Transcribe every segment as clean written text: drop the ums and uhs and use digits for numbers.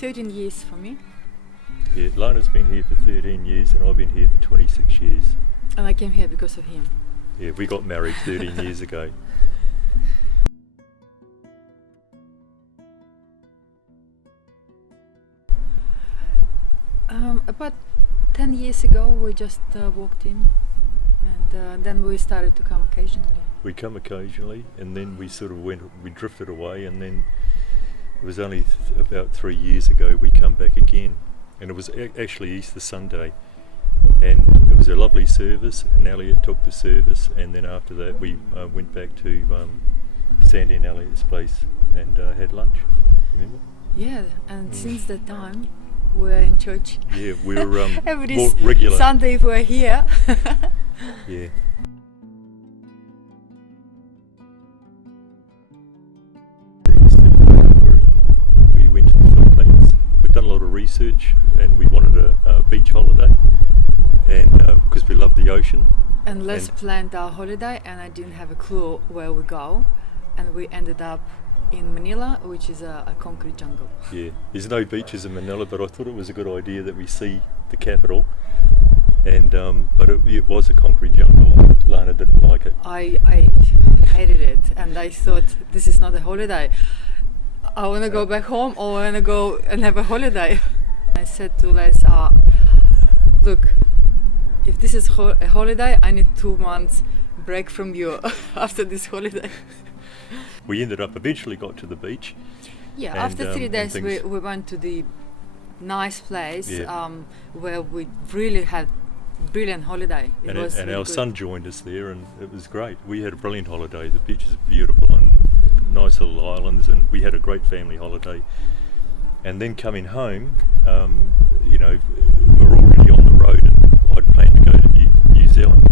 13 years for me. Yeah, Lana's been here for 13 years and I've been here for 26 years. And I came here because of him. Yeah, we got married 13 years ago. About 10 years ago we just walked in, and then we started to come occasionally. We come occasionally and then we sort of we drifted away, and then it was only about 3 years ago we come back again, and it was actually Easter Sunday, and it was a lovely service, and Eliot took the service, and then after that we went back to Sandy and Eliot's place and had lunch, remember? Yeah, and since that time we're in church. Yeah, we're Every more regular. Sunday we're here. Yeah. We went to the Philippines. We'd done a lot of research and we wanted a beach holiday, and because we love the ocean. And let's planned our holiday, and I didn't have a clue where we go, and we ended up in Manila, which is a concrete jungle. Yeah, there's no beaches in Manila, but I thought it was a good idea that we see the capital, and but it was a concrete jungle. Lana didn't like it. I hated it, and I thought, this is not a holiday. I want to go back home, or I want to go and have a holiday. I said to Les, look, if this is a holiday, I need 2 months break from you after this holiday. We eventually got to the beach. Yeah, and, after 3 days we went to the nice place, Yeah. Where we really had brilliant holiday. It was And really our good. son joined us there, and it was great. We had a brilliant holiday. The beach is beautiful and nice little islands, and we had a great family holiday. And then coming home, we were already on the road, and I'd planned to go to New Zealand.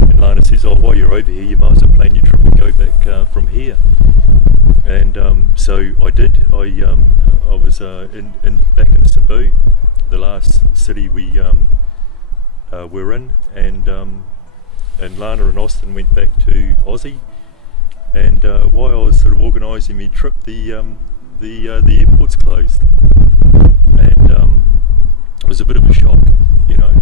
And Lana says, "Oh, while you're over here, you might as well plan your trip and go back from here." And so I did. I was back in Cebu, the last city we were in, and Lana and Austin went back to Aussie. And while I was sort of organising my trip, the airport's closed, and it was a bit of a shock,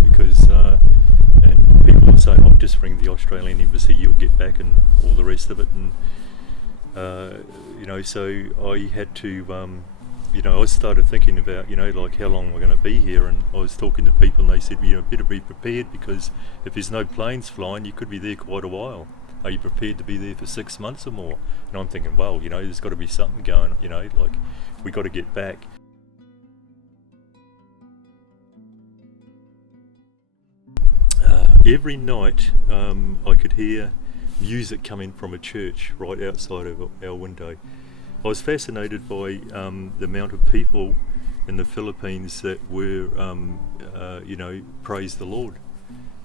because and people were saying, "Oh, just ring the Australian embassy, you'll get back," and all the rest of it, and so I had to, I started thinking about, like how long we're going to be here, and I was talking to people, and they said, better be prepared, because if there's no planes flying, you could be there quite a while. Are you prepared to be there for 6 months or more? And I'm thinking, well, there's got to be something going, like we got to get back. Every night I could hear music coming from a church right outside of our window. I was fascinated by the amount of people in the Philippines that were, praise the Lord.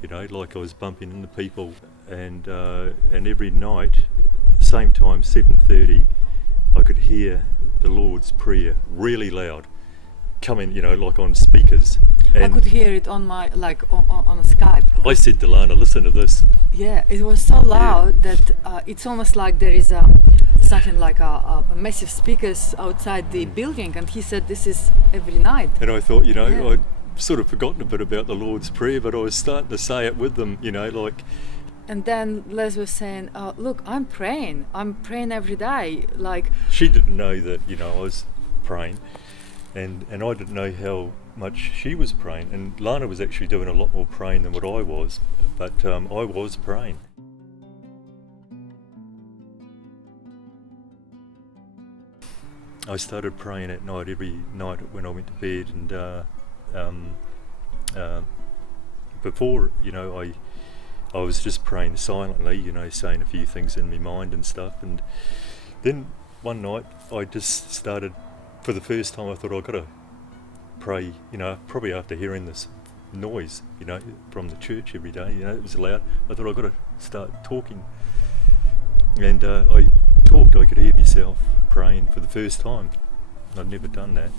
Like I was bumping into people, and every night, same time, 7:30, I could hear the Lord's Prayer really loud, coming, like on speakers. And I could hear it on my on Skype. I said to Lana, "Listen to this." Yeah, it was so loud that it's almost like there is something like a massive speakers outside the building, and he said this is every night. And I thought, I'd sort of forgotten a bit about the Lord's Prayer, but I was starting to say it with them, like. And then Les was saying, look, I'm praying every day. Like, she didn't know that, I was praying, and I didn't know how much she was praying, and Lana was actually doing a lot more praying than what I was, but I was praying. I started praying at night, every night when I went to bed, and before, I was just praying silently, saying a few things in my mind and stuff, and then one night I just started, for the first time I thought, I've got to pray, probably after hearing this noise, from the church every day, it was loud. I thought, I've got to start talking, and I talked. I could hear myself praying for the first time. I'd never done that.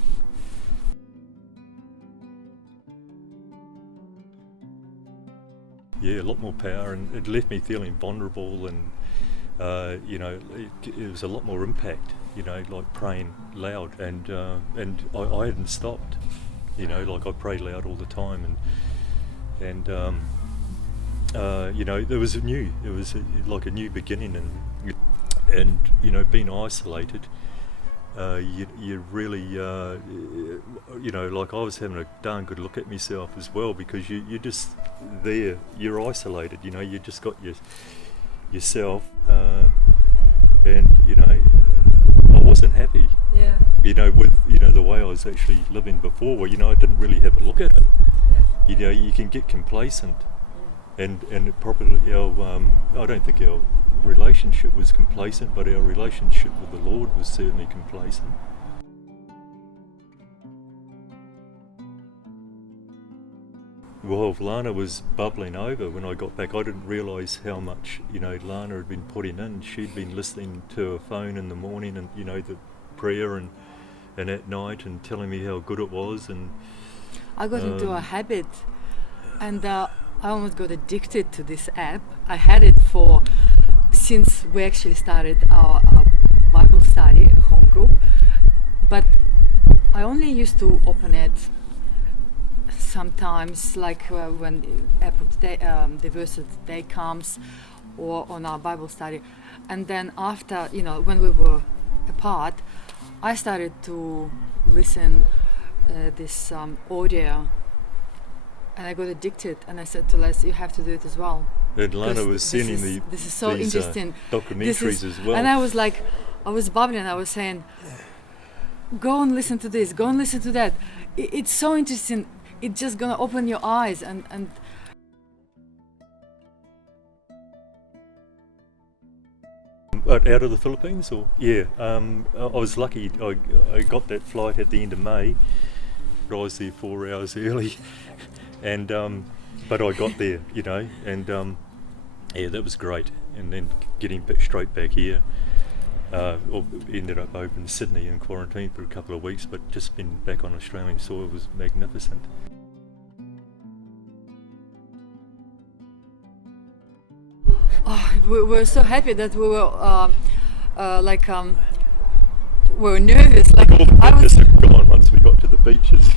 Yeah, a lot more power, and it left me feeling vulnerable, and you know, it was a lot more impact, you know, like praying loud, and I hadn't stopped, you know, like I prayed loud all the time, and you know, it was like a new beginning, and you know, being isolated, you really, you know, like I was having a darn good look at myself as well, because you're just there, you're isolated, you know, you just got yourself, and you know, I wasn't happy, Yeah. you know, with, you know, the way I was actually living before, where, you know, I didn't really have a look at it. You know, you can get complacent, and it probably I don't think our relationship was complacent, but our relationship with the Lord was certainly complacent. Well, Lana was bubbling over when I got back. I didn't realise how much, you know, Lana had been putting in. She'd been listening to her phone in the morning, and, you know, the prayer, and at night, and telling me how good it was. And I got into a habit, and I almost got addicted to this app. I had it since we actually started our Bible study home group, but I only used to open it sometimes, like when app of the day, the verse of the day comes, or on our Bible study. And then after, you know, when we were apart, I started to listen this audio, and I got addicted, and I said to Les, you have to do it as well. And Lana was sending this is so these interesting documentaries as well. And I was like, I was bubbling, I was saying, go and listen to this, go and listen to that. It's so interesting. It's just gonna open your eyes, and Out of the Philippines, or I was lucky. I got that flight at the end of May. I was there 4 hours early, and but I got there, you know, and that was great. And then getting straight back here, ended up over in Sydney in quarantine for a couple of weeks, but just been back on Australian soil was magnificent. oh, we were so happy that we were we were nervous. Like All the I was madness had gone once we got to the beaches.